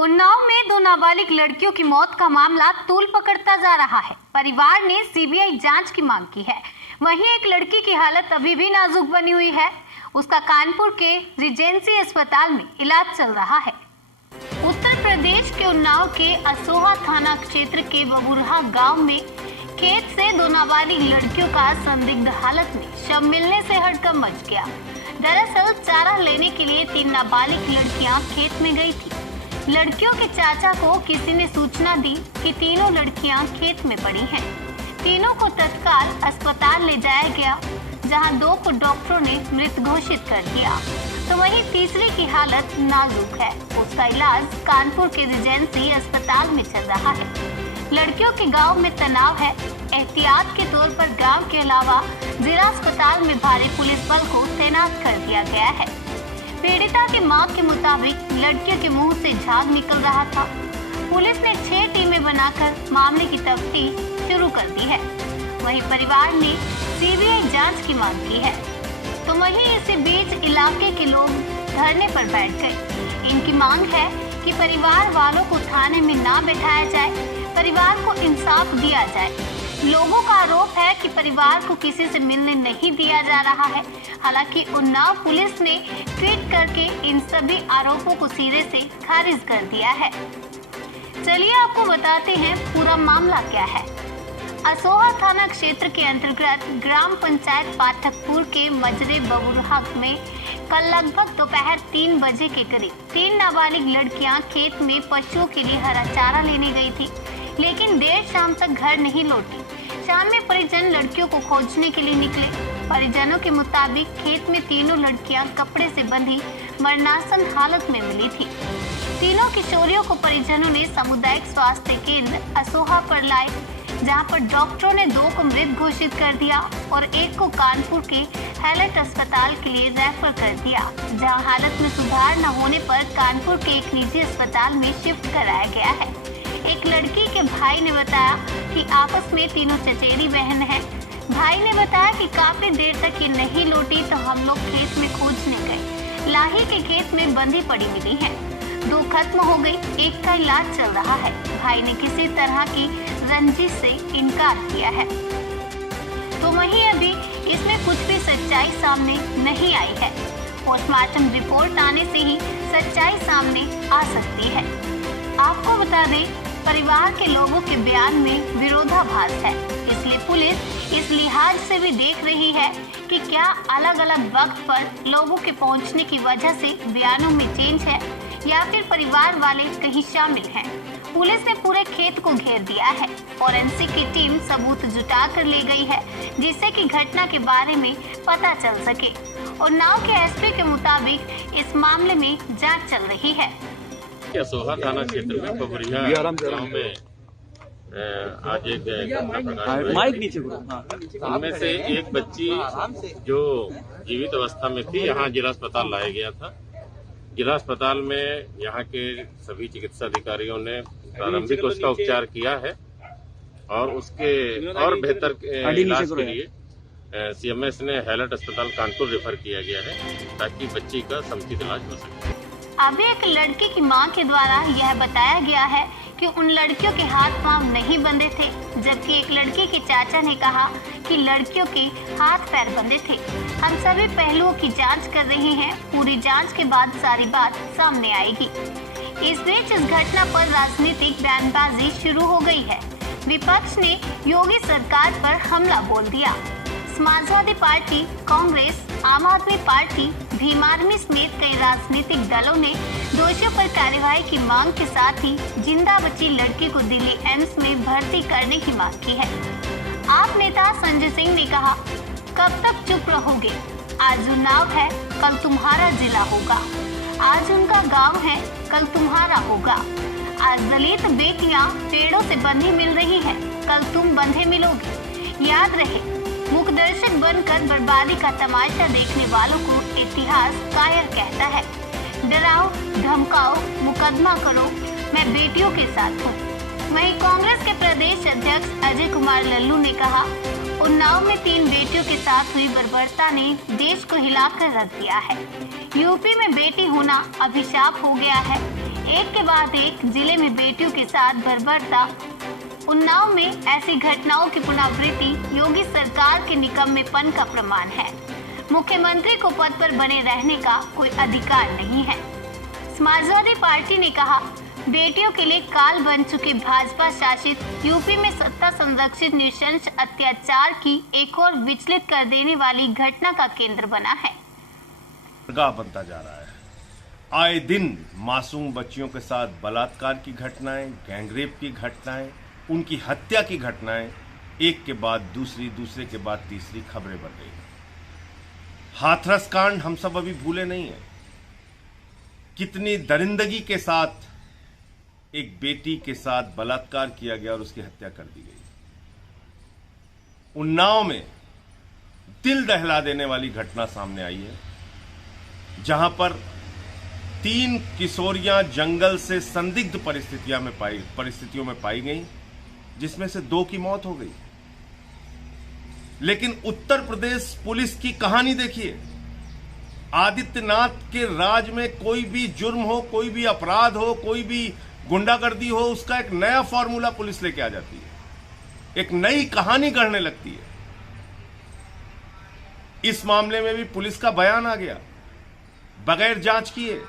उन्नाव में दो नाबालिग लड़कियों की मौत का मामला तूल पकड़ता जा रहा है। परिवार ने सीबीआई जांच की मांग की है। वहीं एक लड़की की हालत अभी भी नाजुक बनी हुई है। उसका कानपुर के रिजेंसी अस्पताल में इलाज चल रहा है। उत्तर प्रदेश के उन्नाव के असोहा थाना क्षेत्र के बबुरहा गांव में खेत से दो नाबालिग लड़कियों का संदिग्ध हालत में शव मिलने से हड़कंप मच गया। दरअसल चारा लेने के लिए 3 नाबालिग लड़कियां खेत में गई थी। लड़कियों के चाचा को किसी ने सूचना दी कि तीनों लड़कियां खेत में पड़ी हैं। तीनों को तत्काल अस्पताल ले जाया गया, जहां 2 को डॉक्टरों ने मृत घोषित कर दिया, तो वहीं तीसरी की हालत नाजुक है। उसका इलाज कानपुर के रिजेंसी अस्पताल में चल रहा है। लड़कियों के गांव में तनाव है। एहतियात के तौर पर गांव के अलावा जिला अस्पताल में भारी पुलिस बल को तैनात कर दिया गया है। पीड़िता की मां के मुताबिक लड़कियों के मुंह से झाग निकल रहा था। पुलिस ने 6 टीमें बनाकर मामले की तफ्तीश शुरू कर दी है। वहीं परिवार ने सीबीआई जांच की मांग की है, तो वहीं इसी बीच इलाके के लोग धरने पर बैठ गए। इनकी मांग है कि परिवार वालों को थाने में ना बैठाया जाए, परिवार को इंसाफ दिया जाए। लोगों का आरोप है कि परिवार को किसी से मिलने नहीं दिया जा रहा है। हालांकि उन्नाव पुलिस ने ट्वीट करके इन सभी आरोपों को सिरे से खारिज कर दिया है। चलिए आपको बताते हैं पूरा मामला क्या है। असोहा थाना क्षेत्र के अंतर्गत ग्राम पंचायत पाठकपुर के मजरे बबुरहा में कल लगभग दोपहर 3 बजे के करीब 3 नाबालिग लड़कियां खेत में पशुओं के लिए हरा चारा लेने गई थी, लेकिन देर शाम तक घर नहीं लौटी। शाम में परिजन लड़कियों को खोजने के लिए निकले। परिजनों के मुताबिक खेत में तीनों लड़कियां कपड़े से बंधी मरणासन हालत में मिली थी। तीनों किशोरियों को परिजनों ने सामुदायिक स्वास्थ्य केंद्र असोहा पर लाए, जहां पर डॉक्टरों ने 2 को मृत घोषित कर दिया और 1 को कानपुर के हैलट अस्पताल के लिए रेफर कर दिया, जहां हालत में सुधार न होने पर कानपुर के एक निजी अस्पताल में शिफ्ट कराया गया है। एक लड़की के भाई ने बताया कि आपस में तीनों चचेरी बहन हैं। भाई ने बताया कि काफी देर तक ये नहीं लौटी, तो हम लोग खेत में खोजने गए। लाही के खेत में बंधी पड़ी मिली है। 2 खत्म हो गई, 1 का इलाज चल रहा है। भाई ने किसी तरह की रंजिश से इनकार किया है, तो वहीं अभी इसमें कुछ भी सच्चाई सामने नहीं आई है। पोस्टमार्टम रिपोर्ट आने से ही सच्चाई सामने आ सकती है। आपको बता दें, परिवार के लोगों के बयान में विरोधाभास है, इसलिए पुलिस इस लिहाज से भी देख रही है कि क्या अलग अलग वक्त पर लोगों के पहुंचने की वजह से बयानों में चेंज है या फिर परिवार वाले कहीं शामिल हैं। पुलिस ने पूरे खेत को घेर दिया है। फॉरेंसिक की टीम सबूत जुटा कर ले गई है, जिससे कि घटना के बारे में पता चल सके। उन्नाव के एसपी के मुताबिक इस मामले में जांच चल रही है। असोहा थाना क्षेत्र में बबुरिया गांव में आज एक उनमें से एक बच्ची जो जीवित अवस्था में थी, यहाँ जिला अस्पताल लाया गया था। जिला अस्पताल में यहाँ के सभी चिकित्सा अधिकारियों ने प्रारंभिक उसका उपचार किया है और उसके और बेहतर इलाज के लिए सीएमएस ने हैलट अस्पताल कानपुर रेफर किया गया है, ताकि बच्ची का समुचित इलाज हो सके। अभी एक लड़की की मां के द्वारा यह बताया गया है कि उन लड़कियों के हाथ पांव नहीं बंधे थे, जबकि एक लड़की के चाचा ने कहा कि लड़कियों के हाथ पैर बंधे थे। हम सभी पहलुओं की जांच कर रहे हैं। पूरी जांच के बाद सारी बात सामने आएगी। इस बीच इस घटना पर राजनीतिक बयानबाजी शुरू हो गई है। विपक्ष ने योगी सरकार पर हमला बोल दिया। समाजवादी पार्टी, कांग्रेस, आम आदमी पार्टी, भीम आर्मी समेत कई राजनीतिक दलों ने दोषियों पर कार्यवाही की मांग के साथ ही जिंदा बची लड़की को दिल्ली एम्स में भर्ती करने की मांग की है। आप नेता संजय सिंह ने कहा, कब तक चुप रहोगे? आज उन्नाव है, कल तुम्हारा जिला होगा। आज उनका गांव है, कल तुम्हारा होगा। आज दलित बेटियां पेड़ों से बंधी मिल रही है, कल तुम बंधे मिलोगे। याद रहे, मुखदर्शक बनकर बर्बादी का तमाशा देखने वालों को इतिहास कायर कहता है। डराओ, धमकाओ, मुकदमा करो, मैं बेटियों के साथ हूँ। वहीं कांग्रेस के प्रदेश अध्यक्ष अजय कुमार लल्लू ने कहा, उन्नाव में 3 बेटियों के साथ हुई बर्बरता ने देश को हिलाकर रख दिया है। यूपी में बेटी होना अभिशाप हो गया है। एक के बाद एक जिले में बेटियों के साथ बर्बरता। उन्नाव में ऐसी घटनाओं की पुनरावृत्ति योगी सरकार के निकम्मेपन का प्रमाण है। मुख्यमंत्री को पद पर बने रहने का कोई अधिकार नहीं है। समाजवादी पार्टी ने कहा, बेटियों के लिए काल बन चुके भाजपा शासित यूपी में सत्ता संरक्षित नृशंस अत्याचार की एक और विचलित कर देने वाली घटना का केंद्र बना है। बनता जा रहा है। आए दिन मासूम बच्चियों के साथ बलात्कार की घटनाएं, गैंगरेप की घटनाएं, उनकी हत्या की घटनाएं एक के बाद दूसरी, दूसरे के बाद तीसरी खबरें बढ़ रही। हाथरस कांड हम सब अभी भूले नहीं है। कितनी दरिंदगी के साथ एक बेटी के साथ बलात्कार किया गया और उसकी हत्या कर दी गई। उन्नाव में दिल दहला देने वाली घटना सामने आई है, जहां पर 3 किशोरियां जंगल से संदिग्ध परिस्थितियों में पाई गई, जिसमें से 2 की मौत हो गई। लेकिन उत्तर प्रदेश पुलिस की कहानी देखिए। आदित्यनाथ के राज में कोई भी जुर्म हो, कोई भी अपराध हो, कोई भी गुंडागर्दी हो, उसका एक नया फॉर्मूला पुलिस लेके आ जाती है, एक नई कहानी गढ़ने लगती है। इस मामले में भी पुलिस का बयान आ गया, बगैर जांच किए,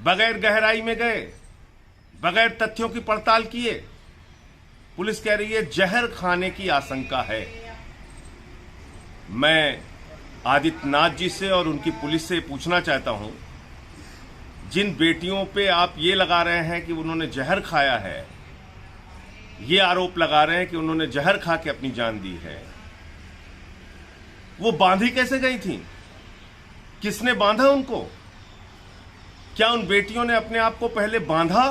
बगैर गहराई में गए, बगैर तथ्यों की पड़ताल किए पुलिस कह रही है जहर खाने की आशंका है। मैं आदित्यनाथ जी से और उनकी पुलिस से पूछना चाहता हूं, जिन बेटियों पे आप ये लगा रहे हैं कि उन्होंने जहर खाया है, ये आरोप लगा रहे हैं कि उन्होंने जहर खा के अपनी जान दी है, वो बांधी कैसे गई थी? किसने बांधा उनको? क्या उन बेटियों ने अपने आप को पहले बांधा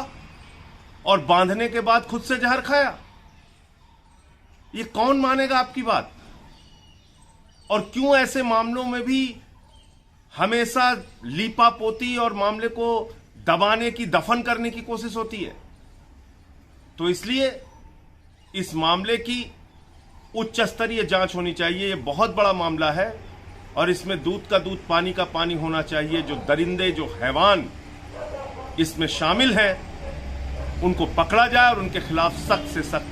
और बांधने के बाद खुद से जहर खाया? ये कौन मानेगा आपकी बात? और क्यों ऐसे मामलों में भी हमेशा लीपापोती और मामले को दबाने की, दफन करने की कोशिश होती है? तो इसलिए इस मामले की उच्च स्तरीय जांच होनी चाहिए। ये बहुत बड़ा मामला है और इसमें दूध का दूध, पानी का पानी होना चाहिए। जो दरिंदे, जो हैवान इसमें शामिल हैं, उनको पकड़ा जाए और उनके खिलाफ सख्त से सख्त